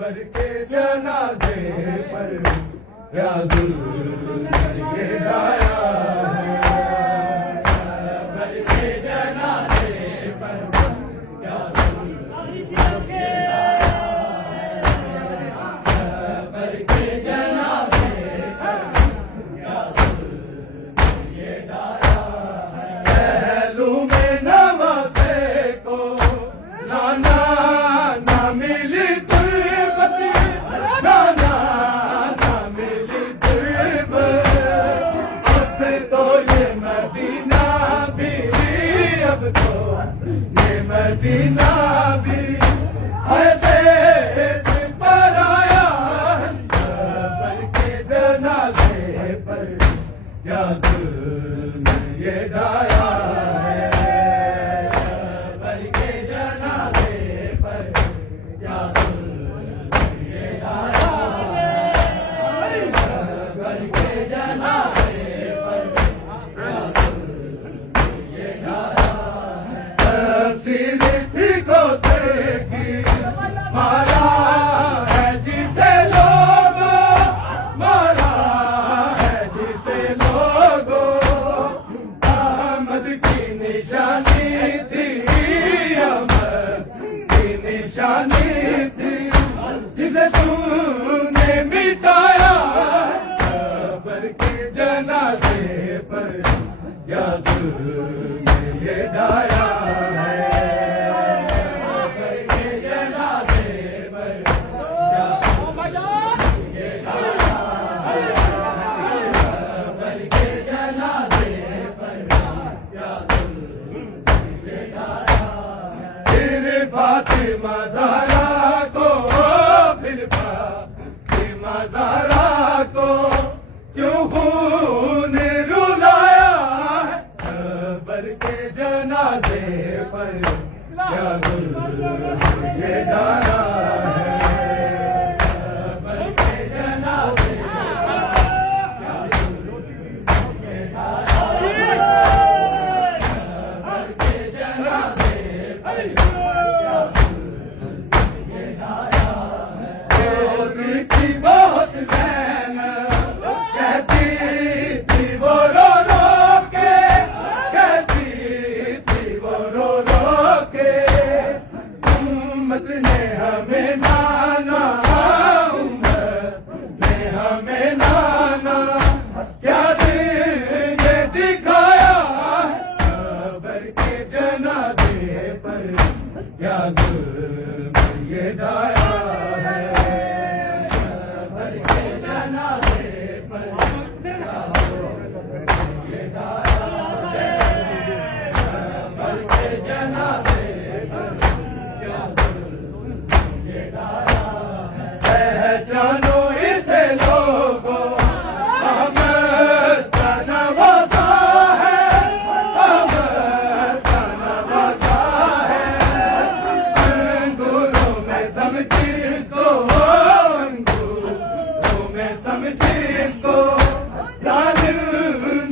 बर के जनाजे पर क्या जुल्म ये डाया है। बर के जनाजे पर क्या जुल्म ये डाया है। बर के जनाजे पर क्या जुल्म ये डाया है। पहलू में नवाज़े को नाना ना मिली तुर्बत, नाना ना मिली तुर्बत। अब तो ये मदीना भी, अब तो ये मदीना भी है देश पर आया है। बर के जनाजे पर क्या जुल्म ये डाया है। बर के जनाजे पर क्या जुल्म ये डाया है। बर के जनाजे पर क्या जुल्म ये डाया है। तस्वीर थी गोसे की मारा है जिसे लोगों, मारा है जिसे लोगों। अहमद की निशानी थी, अहमद की निशानी थी, जिसे तूने मिटाया। बर के जनाजे पर क्या जुल्म ये डाया है। बर के जनाजे पर क्या जुल्म ये डाया है। बर के जनाजे पर क्या जुल्म ये डाया है। फिर फातिमा ज़हरा को, फिर फातिमा ज़हरा को क्यों खून रुलाया है। बर के जनाजे पर क्या जुल्म ये डाला है। बर के जनाजे पर क्या जुल्म ये डाला है। बर के जनाजे पर क्या जुल्म ये डाया है। रोती थी बहुत ज़ैनब, कहती थी वो रो रो के, कहती थी वो रो रो के। उम्मत ने हमें नाना, उम्मत ने हमें नाना, क्या दिन ये दिखाया है। बर के जनाजे पर क्या जुल्म ये डाया है। बर के जनाजे पर क्या जुल्म ये डाया है। बर के जनाजे पर क्या जुल्म ये डाया है। पहचानो इसे लोगों, अहमद का नवाज़ा है, अहमद का नवाज़ा है। अंगूरों में समझी इसको, अंगूरों में समझी इसको, जालिम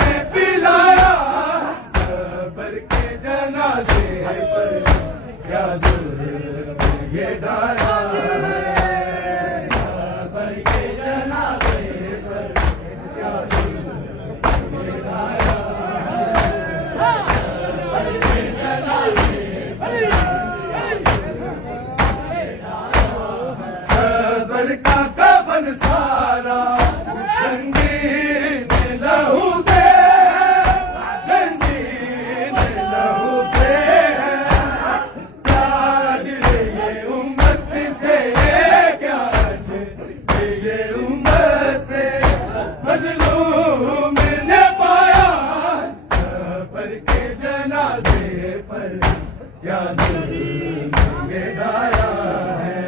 ने पिलाया। बर के जनाजे पर क्या जुल्म ये डाया है। बर के जनाजे पर क्या जुल्म ये डाया है। बर के जनाजे पर सबर का कफन सारा रंगीन लहू से, रंगीन लहू से। क्या दिले ये उम्मत से, क्या दिले ये उम्मत से, मजलूम ने पाया। बर के जनाजे पर क्या जुल्म ये डाया है।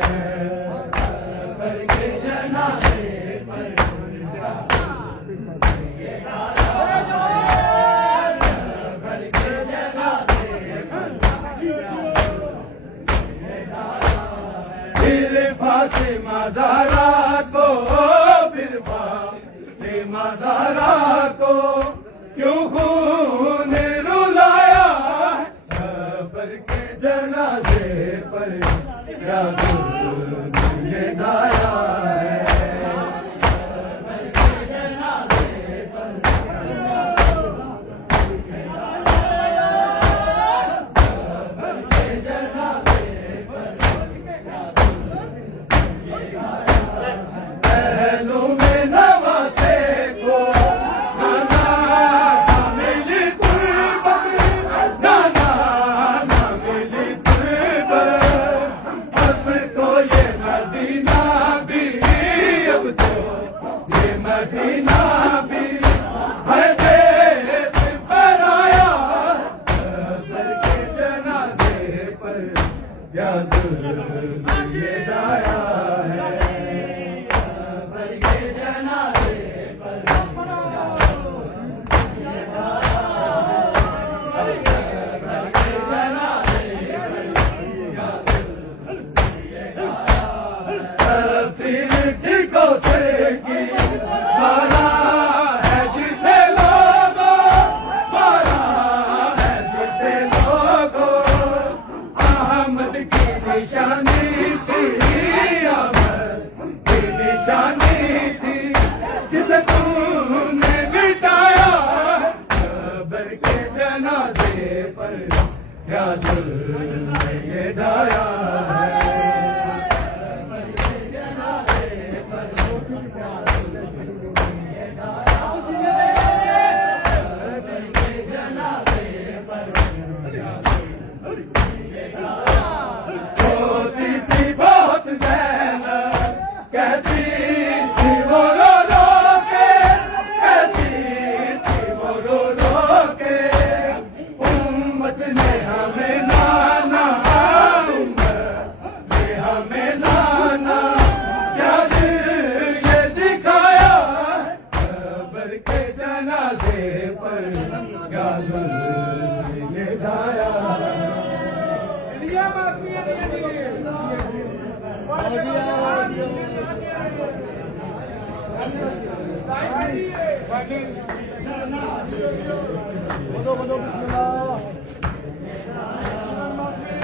बर के जनाजे पर क्या जुल्म ये डाया है। बर के जनाजे पर क्या जुल्म ये डाया है। फिर फातिमा ज़हरा को, फिर फातिमा ज़हरा को क्यों खून रुलाया। बर के जनाजे पर क्या जुल्म ये डाला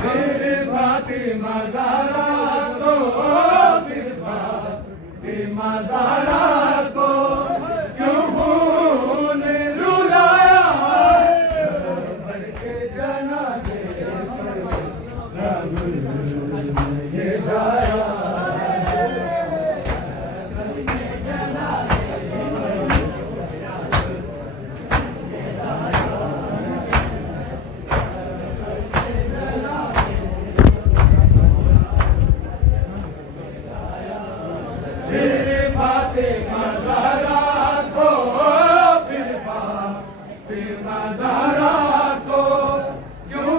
मेरे फातिमा ज़हरा को, फिर फातिमा ज़हरा को क्यों ने रुलाया, भर के जनाज़े पर ये गाया। मेरे फातिमा ज़हरा को, फिर फातिमा ज़हरा को क्यों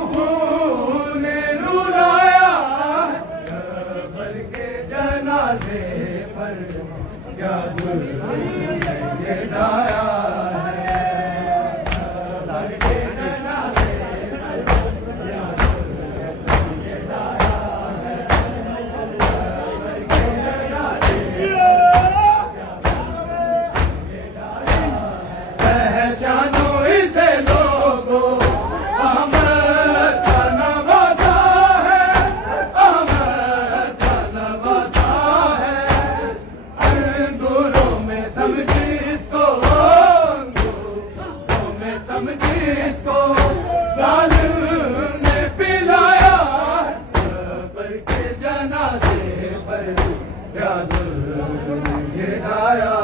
ने रुलाया, भर के जनाज़े पर क्या जुल्म ये ढाया है, भर के जनाज़े पर क्या जुल्म ये ढाया है, भर के जनाज़े पहचानो इसे लोगों, अहमद का नवाज़ा है, अहमद का नवाज़ा है। अंगूरों में समझी इसको, अंगूरों में समझी इसको, जालिम ने पिलाया, पर के जनाज़े पर क्या जुल्म ये ढाया।